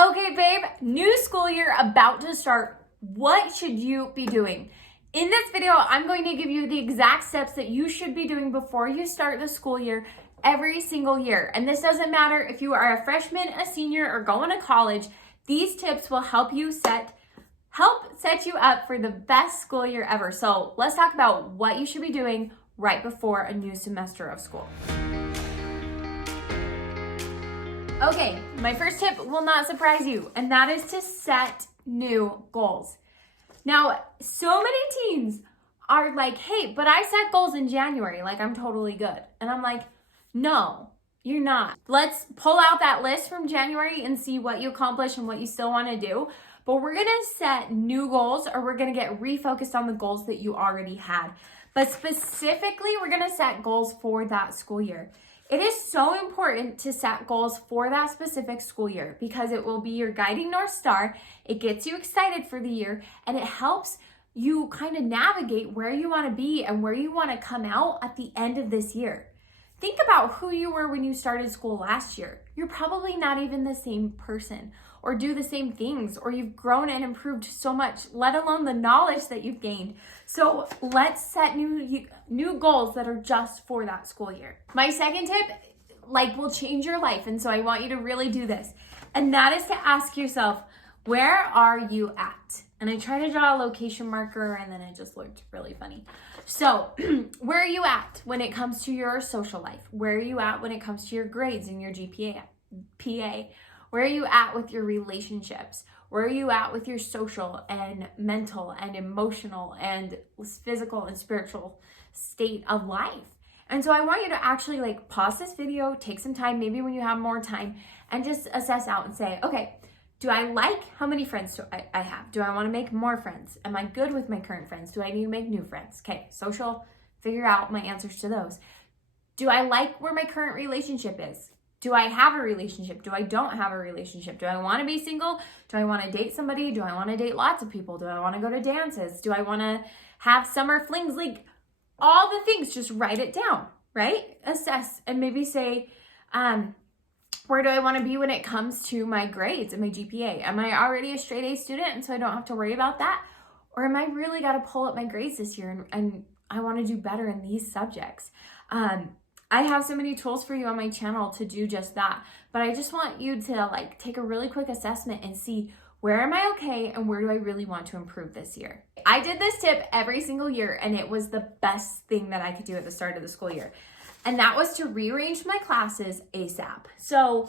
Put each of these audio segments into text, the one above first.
Okay, babe, new school year about to start. What should you be doing? In this video, I'm going to give you the exact steps that you should be doing before you start the school year every single year. And this doesn't matter if you are a freshman, a senior, or going to college. These tips will help set you up for the best school year ever. So let's talk about what you should be doing right before a new semester of school. Okay, my first tip will not surprise you, and that is to set new goals. Now, so many teens are like, hey, but I set goals in January, like I'm totally good. And I'm like, no, you're not. Let's pull out that list from January and see what you accomplished and what you still want to do. But we're gonna set new goals, or we're gonna get refocused on the goals that you already had. But specifically, we're gonna set goals for that school year. It is so important to set goals for that specific school year because it will be your guiding North Star. It gets you excited for the year, and it helps you kind of navigate where you want to be and where you want to come out at the end of this year. Think about who you were when you started school last year. You're probably not even the same person or do the same things, or you've grown and improved so much, let alone the knowledge that you've gained. So let's set new goals that are just for that school year. My second tip, will change your life. And so I want you to really do this. And that is to ask yourself, where are you at? And I tried to draw a location marker and then it just looked really funny. So where are you at when it comes to your social life? Where are you at when it comes to your grades and your GPA? Where are you at with your relationships? Where are you at with your social and mental and emotional and physical and spiritual state of life? And so I want you to actually pause this video, take some time, maybe when you have more time, and just assess out and say, okay, do I like how many friends do I have? Do I want to make more friends? Am I good with my current friends? Do I need to make new friends? Okay, social, figure out my answers to those. Do I like where my current relationship is? Do I have a relationship? Do I don't have a relationship? Do I want to be single? Do I want to date somebody? Do I want to date lots of people? Do I want to go to dances? Do I want to have summer flings? All the things, just write it down, right? Assess and maybe say, where do I want to be when it comes to my grades and my GPA? Am I already a straight A student and so I don't have to worry about that? Or am I really got to pull up my grades this year and I want to do better in these subjects? I have so many tools for you on my channel to do just that, but I just want you to take a really quick assessment and see, where am I okay and where do I really want to improve this year? I did this tip every single year and it was the best thing that I could do at the start of the school year. And that was to rearrange my classes ASAP. So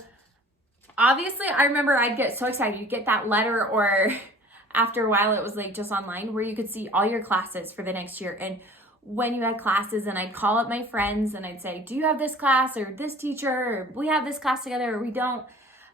obviously I remember I'd get so excited. You'd get that letter, or after a while it was just online, where you could see all your classes for the next year. And when you had classes, and I'd call up my friends and I'd say, do you have this class or this teacher, or we have this class together or we don't.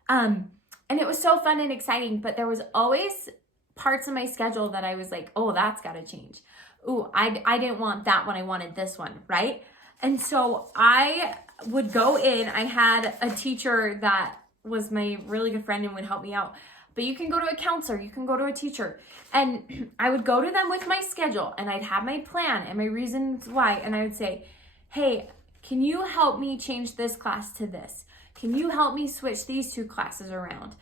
And it was so fun and exciting, but there was always parts of my schedule that I was like, oh, that's got to change. Ooh, I didn't want that one. I wanted this one, right? And so I would go in. I had a teacher that was my really good friend and would help me out. But you can go to a counselor, you can go to a teacher. And I would go to them with my schedule and I'd have my plan and my reasons why. And I would say, hey, can you help me change this class to this? Can you help me switch these two classes around?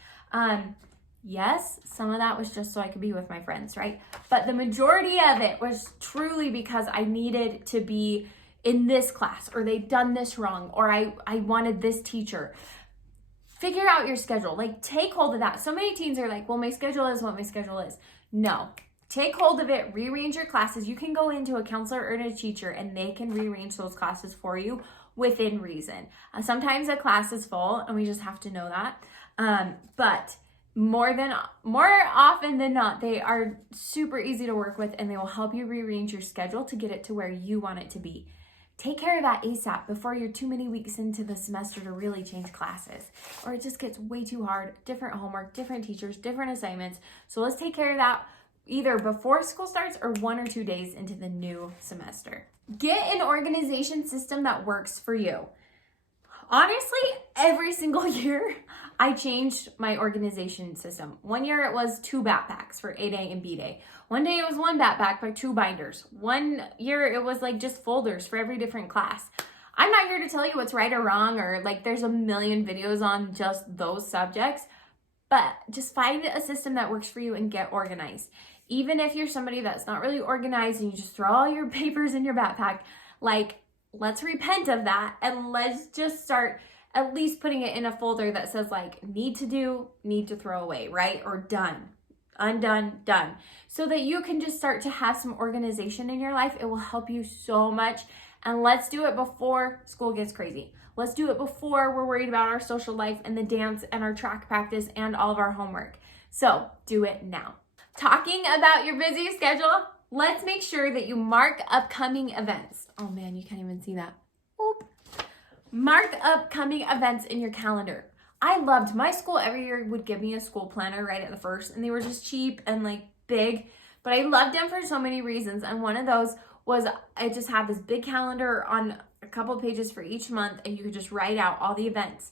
Yes, some of that was just so I could be with my friends, right? But the majority of it was truly because I needed to be in this class, or they'd done this wrong, or I wanted this teacher. Figure out your schedule. Take hold of that. So many teens are like, well, my schedule is what my schedule is. No, take hold of it, rearrange your classes. You can go into a counselor or a teacher and they can rearrange those classes for you within reason. Sometimes a class is full and we just have to know that. But more often than not, they are super easy to work with and they will help you rearrange your schedule to get it to where you want it to be. Take care of that ASAP before you're too many weeks into the semester to really change classes, or it just gets way too hard. Different homework, different teachers, different assignments. So let's take care of that either before school starts or 1 or 2 days into the new semester. Get an organization system that works for you. Honestly, every single year I changed my organization system. One year it was 2 backpacks for A day and B day. One day it was 1 backpack by 2 binders. One year it was just folders for every different class. I'm not here to tell you what's right or wrong, or there's a million videos on just those subjects, but just find a system that works for you and get organized. Even if you're somebody that's not really organized and you just throw all your papers in your backpack, like, let's repent of that and let's just start at least putting it in a folder that says like need to do, need to throw away, right? Or done, undone, done. So that you can just start to have some organization in your life. It will help you so much. And let's do it before school gets crazy. Let's do it before we're worried about our social life and the dance and our track practice and all of our homework. So do it now. Talking about your busy schedule, let's make sure that you mark upcoming events. Oh man, you can't even see that. Oop. Mark upcoming events in your calendar. I loved my school every year would give me a school planner right at the first, and they were just cheap and like big, but I loved them for so many reasons. And one of those was I just had this big calendar on a couple pages for each month, and you could just write out all the events.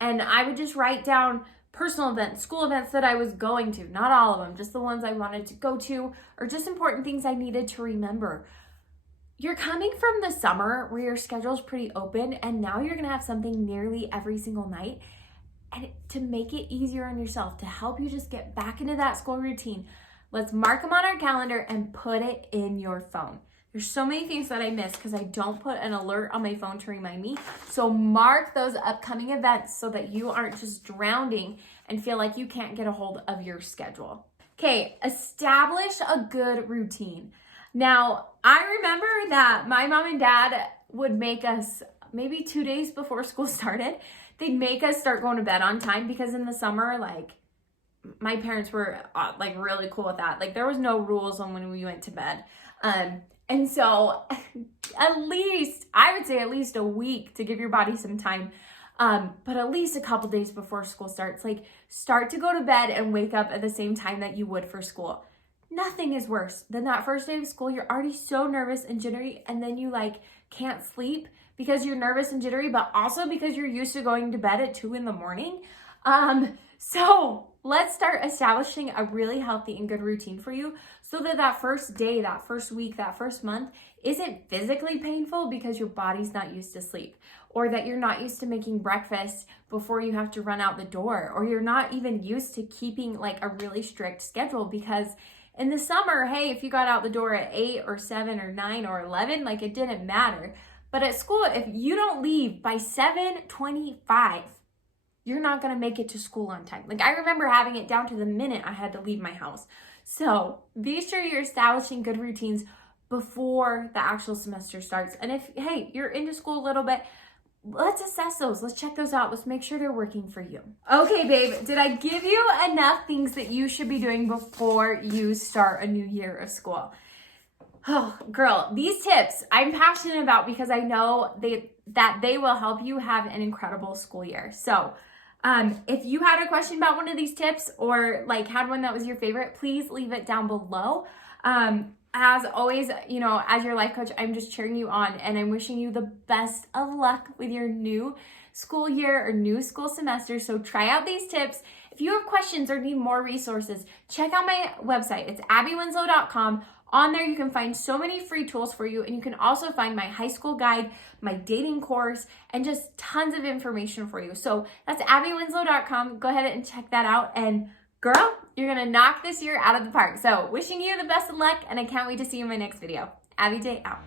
And I would just write down personal events, school events that I was going to, not all of them, just the ones I wanted to go to, or just important things I needed to remember. You're coming from the summer where your schedule's pretty open, and now you're gonna have something nearly every single night. And to make it easier on yourself, to help you just get back into that school routine, let's mark them on our calendar and put it in your phone. There's so many things that I miss because I don't put an alert on my phone to remind me. So mark those upcoming events so that you aren't just drowning and feel like you can't get a hold of your schedule. Okay, establish a good routine. Now, I remember that my mom and dad would make us, maybe 2 days before school started, they'd make us start going to bed on time because in the summer, like, my parents were like really cool with that. Like, there was no rules on when we went to bed. And so I would say at least a week to give your body some time. But at least a couple days before school starts, like start to go to bed and wake up at the same time that you would for school. Nothing is worse than that first day of school. You're already so nervous and jittery, and then you like can't sleep because you're nervous and jittery, but also because you're used to going to bed at 2 a.m. So let's start establishing a really healthy and good routine for you so that that first day, that first week, that first month isn't physically painful because your body's not used to sleep, or that you're not used to making breakfast before you have to run out the door, or you're not even used to keeping like a really strict schedule because in the summer, hey, if you got out the door at 8 or 7 or 9 or 11, like it didn't matter. But at school, if you don't leave by 7:25, you're not going to make it to school on time. Like I remember having it down to the minute I had to leave my house. So be sure you're establishing good routines before the actual semester starts. And if, hey, you're into school a little bit, let's assess those. Let's check those out. Let's make sure they're working for you. Okay, babe, did I give you enough things that you should be doing before you start a new year of school? Oh, girl, these tips I'm passionate about because I know that they will help you have an incredible school year. So if you had a question about one of these tips or like had one that was your favorite, please leave it down below. As always, you know, as your life coach, I'm just cheering you on and I'm wishing you the best of luck with your new school year or new school semester. So try out these tips. If you have questions or need more resources, check out my website. It's abbywinslow.com. On there, you can find so many free tools for you, and you can also find my high school guide, my dating course, and just tons of information for you. So that's abbywinslow.com. Go ahead and check that out. And girl, you're going to knock this year out of the park. So wishing you the best of luck, and I can't wait to see you in my next video. Abby J out.